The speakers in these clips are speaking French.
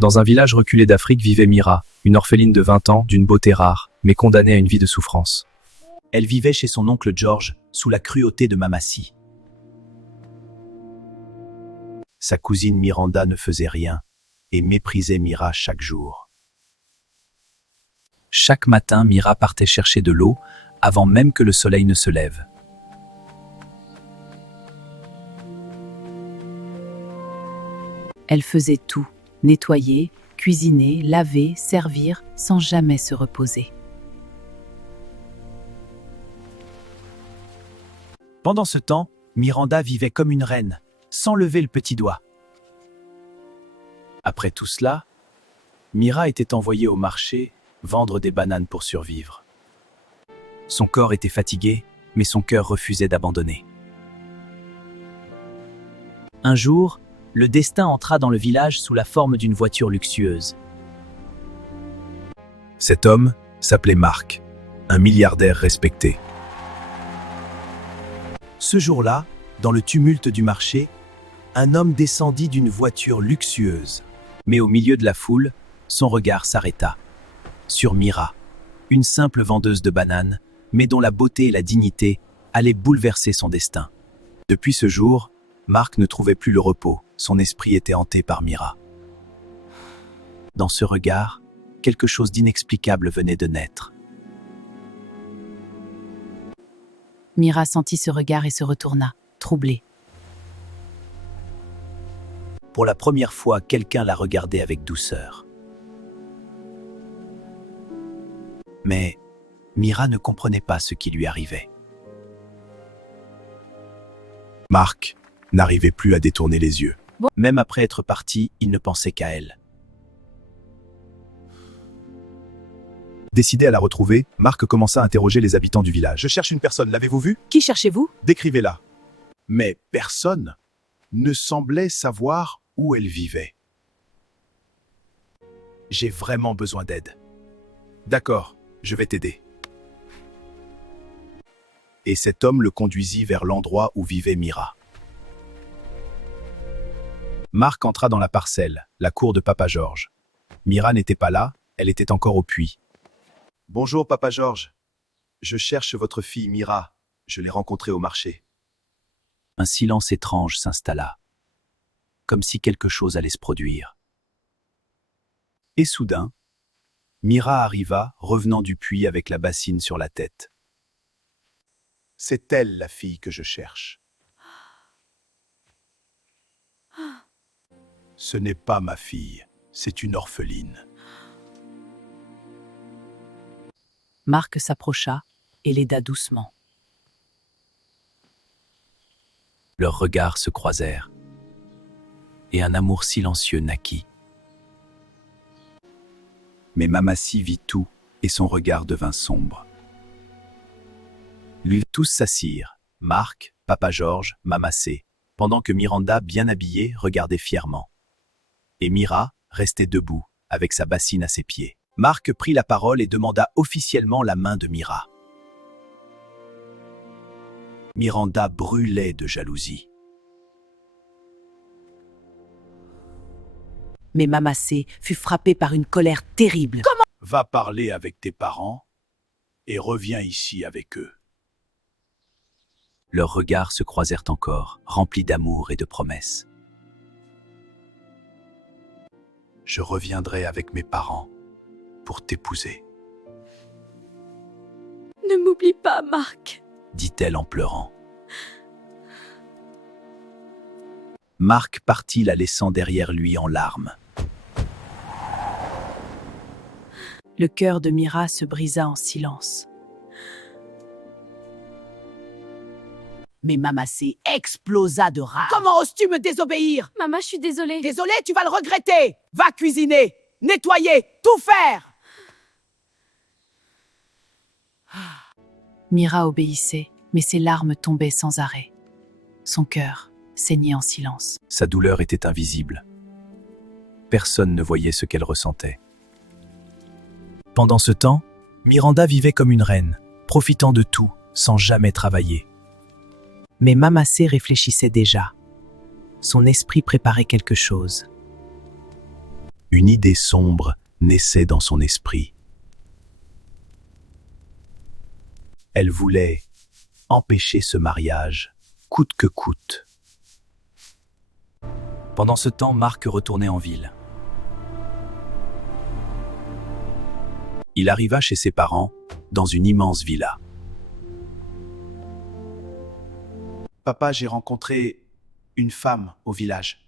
Dans un village reculé d'Afrique vivait Mira, une orpheline de 20 ans, d'une beauté rare, mais condamnée à une vie de souffrance. Elle vivait chez son oncle George, sous la cruauté de Mamassi. Sa cousine Miranda ne faisait rien et méprisait Mira chaque jour. Chaque matin, Mira partait chercher de l'eau, avant même que le soleil ne se lève. Elle faisait tout, nettoyer, cuisiner, laver, servir, sans jamais se reposer. Pendant ce temps, Miranda vivait comme une reine, sans lever le petit doigt. Après tout cela, Mira était envoyée au marché vendre des bananes pour survivre. Son corps était fatigué, mais son cœur refusait d'abandonner. Un jour, le destin entra dans le village sous la forme d'une voiture luxueuse. Cet homme s'appelait Mark, un milliardaire respecté. Ce jour-là, dans le tumulte du marché, un homme descendit d'une voiture luxueuse. Mais au milieu de la foule, son regard s'arrêta. Sur Mira, une simple vendeuse de bananes, mais dont la beauté et la dignité allaient bouleverser son destin. Depuis ce jour, Mark ne trouvait plus le repos, son esprit était hanté par Mira. Dans ce regard, quelque chose d'inexplicable venait de naître. Mira sentit ce regard et se retourna, troublée. Pour la première fois, quelqu'un la regardait avec douceur. Mais Mira ne comprenait pas ce qui lui arrivait. Mark n'arrivait plus à détourner les yeux. Même après être parti, il ne pensait qu'à elle. Décidé à la retrouver, Mark commença à interroger les habitants du village. « Je cherche une personne, l'avez-vous vue ? Qui cherchez-vous ? Décrivez-la. » Mais personne ne semblait savoir où elle vivait. « J'ai vraiment besoin d'aide. »« D'accord, je vais t'aider. » Et cet homme le conduisit vers l'endroit où vivait Mira. Mark entra dans la parcelle, la cour de Papa George. Mira n'était pas là, elle était encore au puits. « Bonjour Papa George. Je cherche votre fille Mira. Je l'ai rencontrée au marché. » Un silence étrange s'installa, comme si quelque chose allait se produire. Et soudain, Mira arriva, revenant du puits avec la bassine sur la tête. « C'est elle la fille que je cherche. » « Ce n'est pas ma fille, c'est une orpheline. » Mark s'approcha et l'aida doucement. Leurs regards se croisèrent, et un amour silencieux naquit. Mais Mamassi vit tout, et son regard devint sombre. Tous s'assirent, Mark, Papa George, Mamassé, pendant que Miranda, bien habillée, regardait fièrement. Et Mira restait debout, avec sa bassine à ses pieds. Mark prit la parole et demanda officiellement la main de Mira. Miranda brûlait de jalousie. Mais Mamassé fut frappé par une colère terrible. Va parler avec tes parents et reviens ici avec eux. Leurs regards se croisèrent encore, remplis d'amour et de promesses. Je reviendrai avec mes parents pour t'épouser. Ne m'oublie pas, Mark, dit-elle en pleurant. Mark partit, la laissant derrière lui en larmes. Le cœur de Mira se brisa en silence. Mais Mamassé explosa de rage. Comment oses-tu me désobéir? Maman, je suis désolée. Désolé, tu vas le regretter. Va cuisiner, nettoyer, tout faire. Mira obéissait, mais ses larmes tombaient sans arrêt. Son cœur saignait en silence. Sa douleur était invisible. Personne ne voyait ce qu'elle ressentait. Pendant ce temps, Miranda vivait comme une reine, profitant de tout, sans jamais travailler. Mais Mamassé réfléchissait déjà. Son esprit préparait quelque chose. Une idée sombre naissait dans son esprit. Elle voulait empêcher ce mariage, coûte que coûte. Pendant ce temps, Marc retournait en ville. Il arriva chez ses parents, dans une immense villa. Papa, j'ai rencontré une femme au village.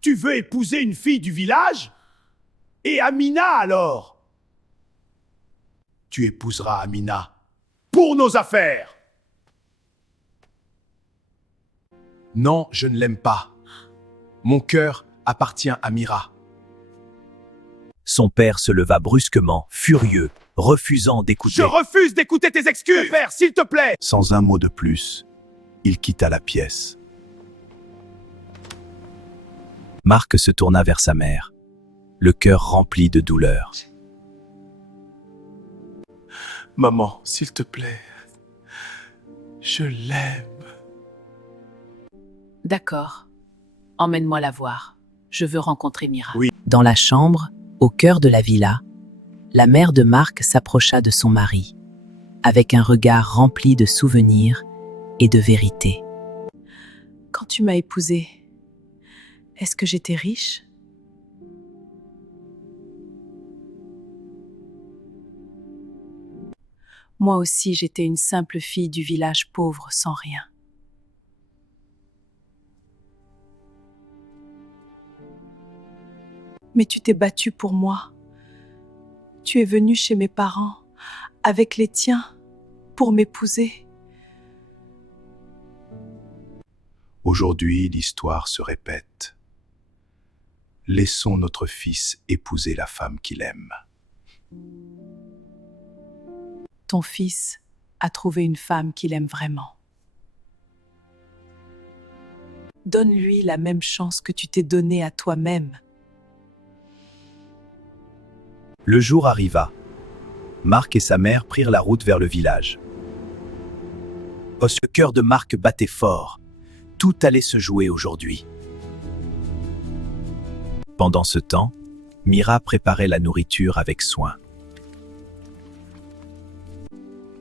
Tu veux épouser une fille du village? Et Amina alors? Tu épouseras Amina pour nos affaires. Non, je ne l'aime pas. Mon cœur appartient à Mira. Son père se leva brusquement, furieux, refusant d'écouter. Je refuse d'écouter tes excuses. Père, s'il te plaît. Sans un mot de plus, il quitta la pièce. Marc se tourna vers sa mère, le cœur rempli de douleur. Maman, s'il te plaît, je l'aime. D'accord. Emmène-moi la voir. Je veux rencontrer Mira. Oui. Dans la chambre, au cœur de la villa, la mère de Marc s'approcha de son mari, avec un regard rempli de souvenirs et de vérité. Quand tu m'as épousée, est-ce que j'étais riche? Moi aussi, j'étais une simple fille du village pauvre sans rien. Mais tu t'es battue pour moi. Tu es venue chez mes parents, avec les tiens, pour m'épouser. Aujourd'hui, l'histoire se répète. Laissons notre fils épouser la femme qu'il aime. Ton fils a trouvé une femme qu'il aime vraiment. Donne-lui la même chance que tu t'es donnée à toi-même. Le jour arriva. Marc et sa mère prirent la route vers le village. Le cœur de Marc battait fort. Tout allait se jouer aujourd'hui. Pendant ce temps, Mira préparait la nourriture avec soin.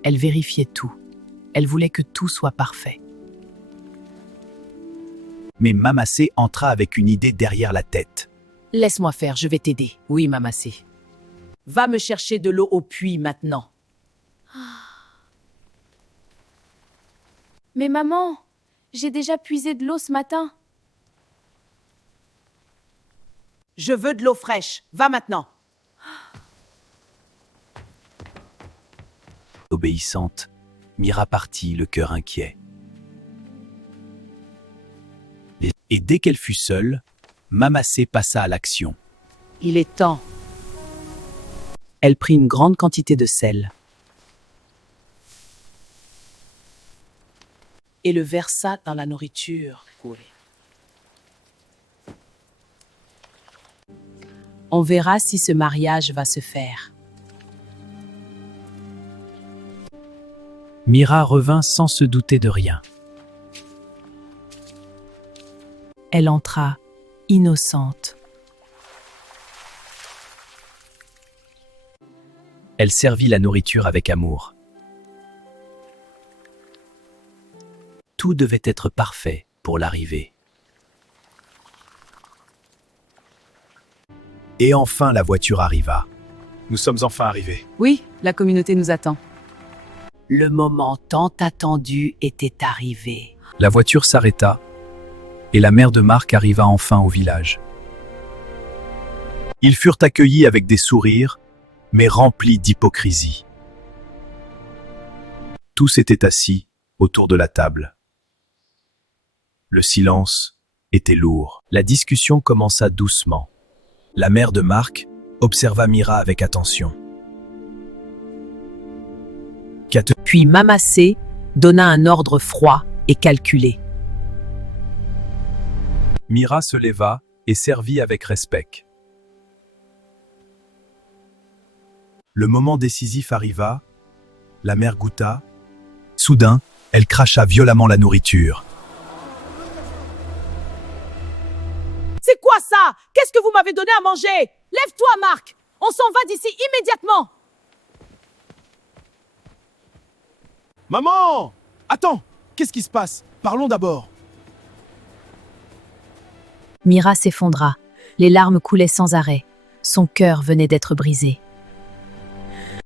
Elle vérifiait tout. Elle voulait que tout soit parfait. Mais Mamassé entra avec une idée derrière la tête. Laisse-moi faire, je vais t'aider. Oui, Mamassé. Va me chercher de l'eau au puits maintenant. Mais maman, j'ai déjà puisé de l'eau ce matin. Je veux de l'eau fraîche. Va maintenant. Obéissante, Mira partit, le cœur inquiet. Et dès qu'elle fut seule, Mamassé passa à l'action. Il est temps. Elle prit une grande quantité de sel et le versa dans la nourriture. On verra si ce mariage va se faire. Mira revint sans se douter de rien. Elle entra, innocente. Elle servit la nourriture avec amour. Tout devait être parfait pour l'arrivée. Et enfin la voiture arriva. Nous sommes enfin arrivés. Oui, la communauté nous attend. Le moment tant attendu était arrivé. La voiture s'arrêta et la mère de Marc arriva enfin au village. Ils furent accueillis avec des sourires, mais remplis d'hypocrisie. Tous étaient assis autour de la table. Le silence était lourd. La discussion commença doucement. La mère de Marc observa Mira avec attention. Puis Mamassé donna un ordre froid et calculé. Mira se leva et servit avec respect. Le moment décisif arriva. La mère goûta. Soudain, elle cracha violemment la nourriture. C'est Qu'est-ce que vous m'avez donné à manger? Lève-toi, Marc! On s'en va d'ici immédiatement! Maman! Attends! Qu'est-ce qui se passe? Parlons d'abord. Mira s'effondra. Les larmes coulaient sans arrêt. Son cœur venait d'être brisé.